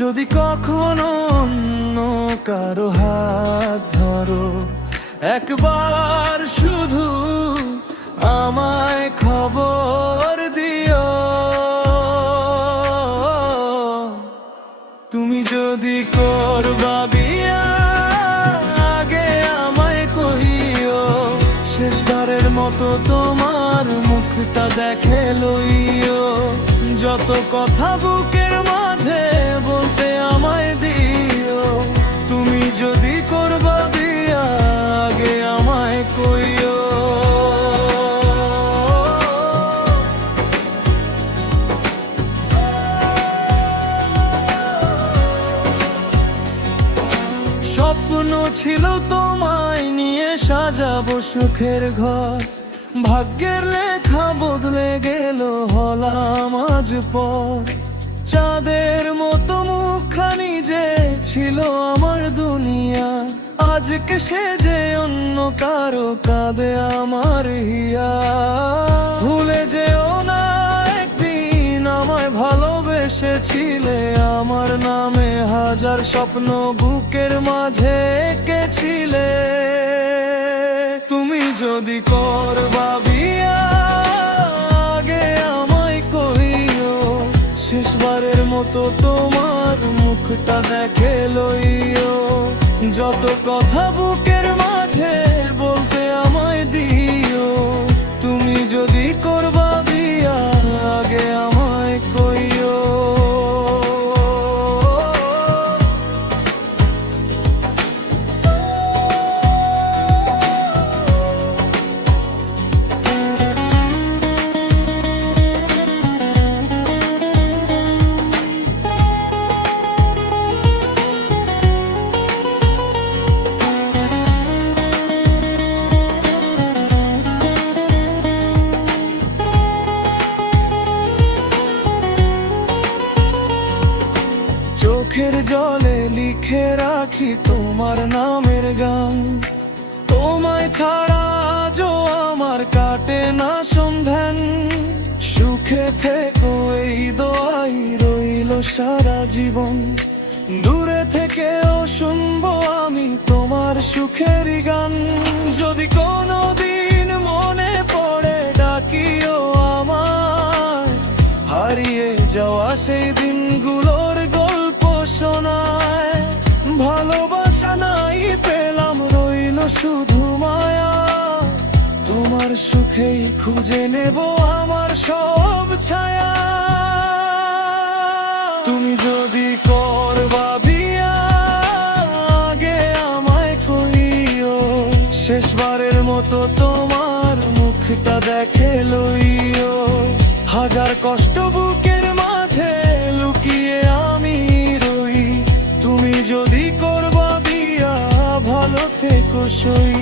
যদি কখনো অন্য কারো হাত ধরো, একবার শুধু আমায় খবর দিও। তুমি যদি করবা বিয়া, আগে আমায় কইও। শেষবারের মতো তোমার মুখটা দেখে লইও। যত কথা বুকের মাঝে বলতে আমায় দিও। তুমি যদি করবা বিয়া, আগে আমায় কইও। স্বপ্ন ছিল তোমায় নিয়ে সাজাবো সুখের ঘর। ভাগ্যের লেখা বদলে গেল, হলাম আজ পর। চাঁদের মতো মুখখানি যে ছিল আমার দুনিয়া, আজকে সে যে অন্য কারো কাঁদে আমার হিয়া। ভুলে যেও না একদিন আমায় ভালোবেসেছিলে, আমার নামে হাজার স্বপ্ন বুকের মাঝে এঁকেছিলে। তুমি যদি করবা বিয়া, আগে আমায় কইও। শেষবারের মতো তোমার মুখটা দেখে লইও। যত কথা বুকের মাঝে বলতে আমায় দিও। তুমি যদি করবা বিয়া, আগে আমায় কইও। চোখের জলে লিখে রাখি তোমার নামের গান। তোমায় ছাড়া আজও আমার কাটে না সন্ধান। সুখে থেকো এই দোয়াই রইল সারা জীবন। দূরে থেকেও শুনবো আমি তোমার সুখেরই গান। যদি কোনো দিন মনে পড়ে ডাকিও আমায়, হারিয়ে যাওয়া সেই দিনগুলোর গল্প শোনায়। ভালোবাসা নাই পেলাম, রইল শুধু মায়া। তোমার সুখেই খুঁজে নেব আমার সব ছায়া। তুমি যদি করবা বিয়া, আগে আমায় কইও। শেষবারের মতো তোমার মুখটা দেখে লইও। হাজার কষ্ট বুকের মাঝে লুকিয়ে আমি রই। তুমি যদি করবা বিয়া, ভালো থেকো সই।